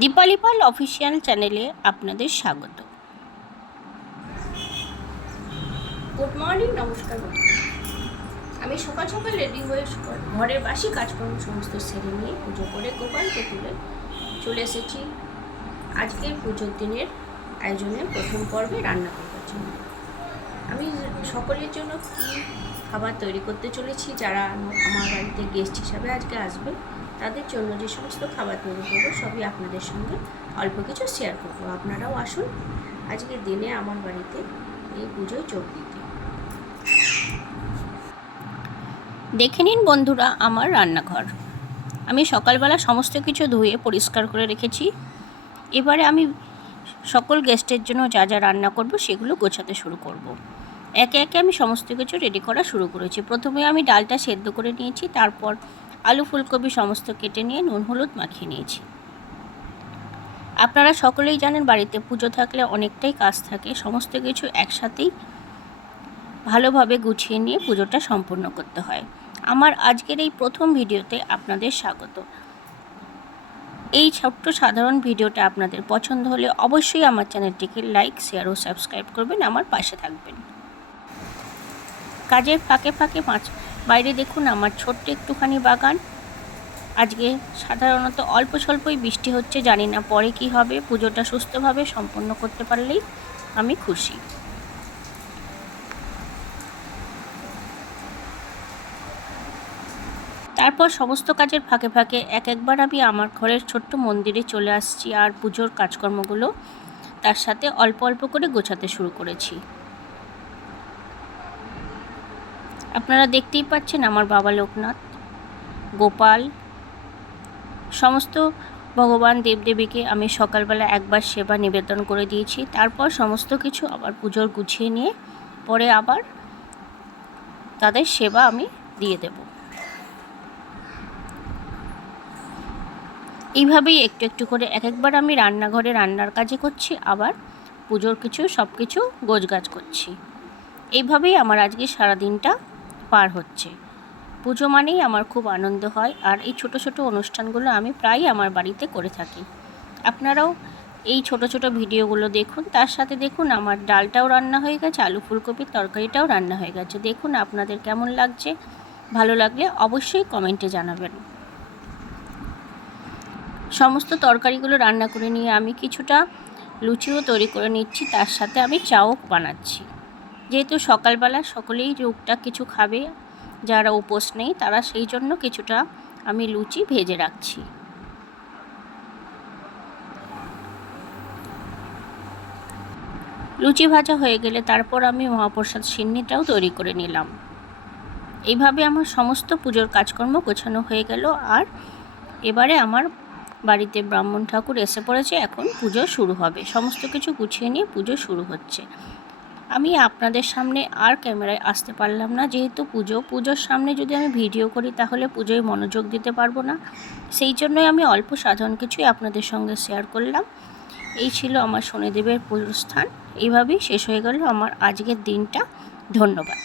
দীপালি পাল official চ্যানেলে আপনাদের স্বাগত। গুড মর্নিং, নমস্কার। আমি সকাল সকাল রেডি হয়ে ঘরের বাসি কাজকর্ম সমস্ত সেরে নিয়ে পুজো করে গোপালকে তুলে চলে এসেছি আজকের পুজোর দিনের আয়োজনে প্রথম পর্বে রান্না করবার জন্য। আমি সকলের জন্য কী খাবার তৈরি করতে চলেছি, যারা আমার বাড়িতে গেস্ট হিসাবে আজকে আসবে তাদের জন্য যে সমস্ত খাবার তৈরি করবো সবই আপনাদের সঙ্গে অল্প কিছু শেয়ার করবো। আপনারাও আসুন আজকের দিনে আমার বাড়িতে এই পুজোয় যোগ দিতে। দেখে নিন বন্ধুরা আমার রান্নাঘর। আমি সকালবেলা সমস্ত কিছু ধুয়ে পরিষ্কার করে রেখেছি। এবারে আমি সকল গেস্টের জন্য যা যা রান্না করব সেগুলো গোছাতে শুরু করব। একে একে আমি সমস্ত কিছু রেডি করা শুরু করেছি। প্রথমে আমি ডালটা সেদ্ধ করে নিয়েছি, তারপর আলু ফুলকপি সমস্ত কেটে নিয়ে নুন হলুদ মাখিয়ে নিয়েছি। আপনারা সকলেই জানেন বাড়িতে পুজো থাকলে অনেকটাই কাজ থাকে, সমস্ত কিছু একসাথেই ভালোভাবে গুছিয়ে নিয়ে পুজোটা সম্পূর্ণ করতে হয়। আমার আজকের এই প্রথম ভিডিওতে আপনাদের স্বাগত। এই ছোট্ট সাধারণ ভিডিওটা আপনাদের পছন্দ হলে অবশ্যই আমার চ্যানেলটিকে লাইক, শেয়ার ও সাবস্ক্রাইব করবেন, আমার পাশে থাকবেন। কাজের ফাঁকে ফাঁকে বাইরে দেখুন আমার ছোট্ট একটুখানি বাগান। আজকে সাধারণত অল্প স্বল্পই বৃষ্টি হচ্ছে, জানি না পরে কি হবে। পুজোটা সুস্থভাবে সম্পন্ন করতে পারলেই আমি খুশি। তারপর সমস্ত কাজের ফাঁকে ফাঁকে একবার আমি আমার ঘরের ছোট্ট মন্দিরে চলে আসছি আর পুজোর কাজকর্মগুলো তার সাথে অল্প অল্প করে গোছাতে শুরু করেছি। আপনারা দেখতেই পাচ্ছেন আমার বাবা লোকনাথ, গোপাল, সমস্ত ভগবান দেবদেবীকে আমি সকালবেলা একবার সেবা নিবেদন করে দিয়েছি। তারপর সমস্ত কিছু আবার পুজোর গুছিয়ে নিয়ে পরে আবার তাদের সেবা আমি দিয়ে দেব। এইভাবেই একটু একটু করে একবার আমি রান্নাঘরে রান্নার কাজে করছি, আবার পুজোর সব কিছু গোছগাছ করছি। এইভাবেই আমার আজকে সারাদিনটা পার হচ্ছে। পুজো মানেই আমার খুব আনন্দ হয়, আর এই ছোট ছোট অনুষ্ঠানগুলো আমি প্রায়ই আমার বাড়িতে করে থাকি। আপনারাও এই ছোট ছোট ভিডিওগুলো দেখুন, তার সাথে দেখুন আমার ডালটাও রান্না হয়ে গেছে, আলু ফুলকপির তরকারিটাও রান্না হয়ে গেছে। দেখুন আপনাদের কেমন লাগছে, ভালো লাগলে অবশ্যই কমেন্টে জানাবেন। সমস্ত তরকারিগুলো রান্না করে নিয়ে আমি কিছুটা লুচিও তৈরি করে নিচ্ছি, তার সাথে আমি চাও বানাচ্ছি। যেহেতু সকালবেলা সকলেই টুকটাক কিছু খাবে, যারা উপোস নেই তারা সেই জন্য কিছুটা আমি লুচি ভেজে রাখছি। লুচি ভাজা হয়ে গেলে তারপর আমি মহাপ্রসাদ সিন্নিটাও তৈরি করে নিলাম। এইভাবে আমার সমস্ত পুজোর কাজকর্ম গোছানো হয়ে গেল, আর এবারে আমার বাড়িতে ব্রাহ্মণ ঠাকুর এসে পড়েছে, এখন পুজো শুরু হবে। সমস্ত কিছু গুছিয়ে নিয়ে পুজো শুরু হচ্ছে। আমি আপনাদের সামনে আর ক্যামেরায় আসতে পারলাম না, যেহেতু পুজোর সামনে যদি আমি ভিডিও করি তাহলে পুজোয় মনোযোগ দিতে পারবো না। সেই জন্যই আমি অল্প সাধারণ কিছুই আপনাদের সঙ্গে শেয়ার করলাম। এই ছিল আমার শনিদেবের পুজোর স্থান। এইভাবেই শেষ হয়ে গেল আমার আজকের দিনটা। ধন্যবাদ।